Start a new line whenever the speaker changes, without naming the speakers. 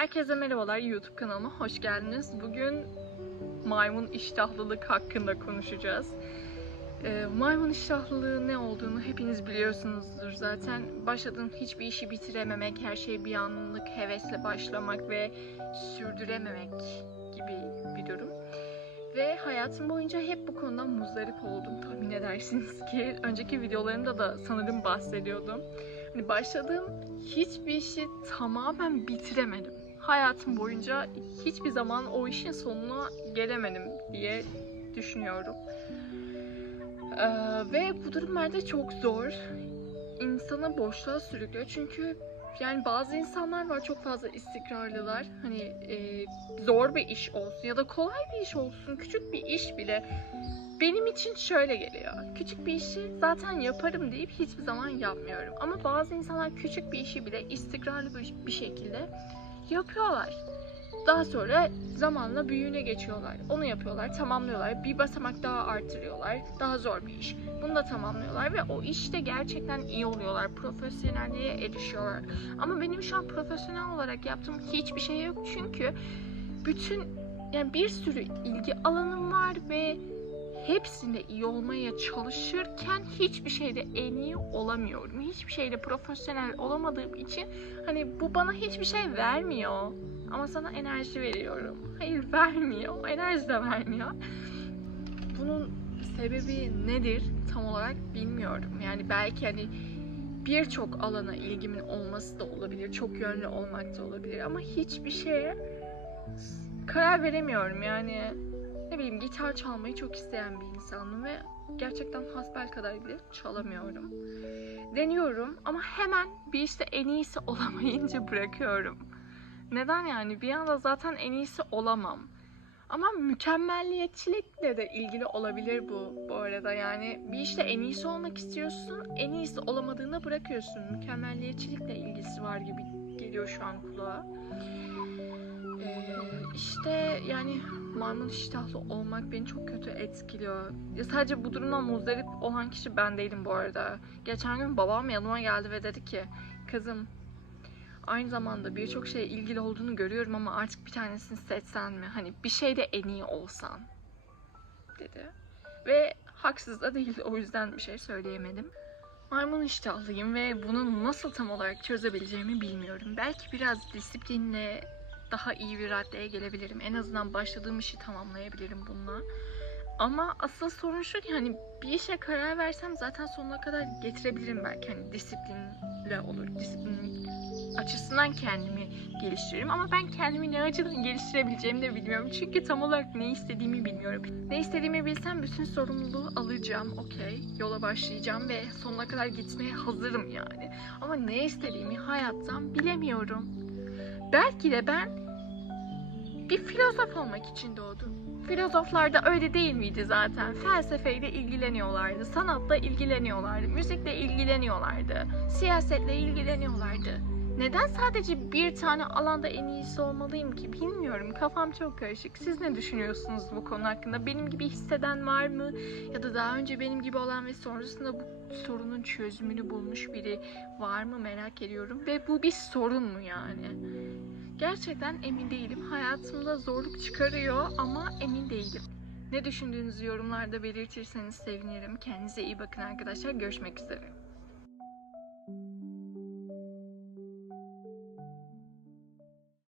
Herkese merhabalar YouTube kanalıma hoş geldiniz. Bugün maymun iştahlılık hakkında konuşacağız. Ee, maymun iştahlılığı ne olduğunu hepiniz biliyorsunuzdur zaten. Başladığın hiçbir işi bitirememek, her şey bir anlık hevesle başlamak ve sürdürememek gibi bir durum. Ve hayatım boyunca hep bu konudan muzdarip oldum tahmin edersiniz ki. Önceki videolarımda da sanırım bahsediyordum. Hani başladığım hiçbir işi tamamen bitiremedim. Hayatım boyunca hiçbir zaman o işin sonuna gelemedim diye düşünüyorum. Ee, ve bu durum bence çok zor. İnsanı boşluğa sürüklüyor çünkü yani bazı insanlar var çok fazla istikrarlılar. Hani e, zor bir iş olsun ya da kolay bir iş olsun, küçük bir iş bile benim için şöyle geliyor. Küçük bir işi zaten yaparım deyip hiçbir zaman yapmıyorum. Ama bazı insanlar küçük bir işi bile istikrarlı bir şekilde yapıyorlar. Daha sonra zamanla büyüğüne geçiyorlar. Onu yapıyorlar, tamamlıyorlar. Bir basamak daha artırıyorlar. Daha zor bir iş. Bunu da tamamlıyorlar ve o işte gerçekten iyi oluyorlar. Profesyonelliğe erişiyorlar. Ama benim şu an profesyonel olarak yaptığım hiçbir şey yok. Çünkü bütün yani bir sürü ilgi alanım var ve hepsinde iyi olmaya çalışırken hiçbir şeyde en iyi olamıyorum. Hiçbir şeyde profesyonel olamadığım için hani bu bana hiçbir şey vermiyor. Ama sana enerji veriyorum. Hayır vermiyor. Enerji de vermiyor. Bunun sebebi nedir tam olarak bilmiyorum. Yani belki hani birçok alana ilgimin olması da olabilir. Çok yönlü olmak da olabilir. Ama hiçbir şeye karar veremiyorum yani ne bileyim gitar çalmayı çok isteyen bir insanım ve gerçekten hasbel kadar bile çalamıyorum. Deniyorum ama hemen bir işte en iyisi olamayınca bırakıyorum. Neden yani? Bir anda zaten en iyisi olamam. Ama mükemmelliyetçilikle de ilgili olabilir bu bu arada. Yani bir işte en iyisi olmak istiyorsun, en iyisi olamadığında bırakıyorsun. Mükemmelliyetçilikle ilgisi var gibi geliyor şu an kulağa. Ee, işte yani maymun iştahlı olmak beni çok kötü etkiliyor. Ya sadece bu durumdan muzdarip olan kişi ben değilim bu arada. Geçen gün babam yanıma geldi ve dedi ki kızım aynı zamanda birçok şeye ilgili olduğunu görüyorum ama artık bir tanesini seçsen mi? Hani bir şeyde en iyi olsan dedi. Ve haksız da değil o yüzden bir şey söyleyemedim. Maymun iştahlıyım ve bunu nasıl tam olarak çözebileceğimi bilmiyorum. Belki biraz disiplinle daha iyi bir raddeye gelebilirim. En azından başladığım işi tamamlayabilirim bununla. Ama asıl sorun şu ki hani bir işe karar versem zaten sonuna kadar getirebilirim belki. Hani disiplinle olur. Disiplin açısından kendimi geliştiririm. Ama ben kendimi ne açıdan geliştirebileceğimi de bilmiyorum. Çünkü tam olarak ne istediğimi bilmiyorum. Ne istediğimi bilsem bütün sorumluluğu alacağım. Okey. Yola başlayacağım ve sonuna kadar gitmeye hazırım yani. Ama ne istediğimi hayattan bilemiyorum. Belki de ben bir filozof olmak için doğdum. Filozoflar da öyle değil miydi zaten? Felsefeyle ilgileniyorlardı, sanatla ilgileniyorlardı, müzikle ilgileniyorlardı, siyasetle ilgileniyorlardı. Neden sadece bir tane alanda en iyisi olmalıyım ki bilmiyorum. Kafam çok karışık. Siz ne düşünüyorsunuz bu konu hakkında? Benim gibi hisseden var mı? Ya da daha önce benim gibi olan ve sonrasında bu sorunun çözümünü bulmuş biri var mı merak ediyorum. Ve bu bir sorun mu yani? Gerçekten emin değilim. Hayatımda zorluk çıkarıyor ama emin değilim. Ne düşündüğünüzü yorumlarda belirtirseniz sevinirim. Kendinize iyi bakın arkadaşlar. Görüşmek üzere.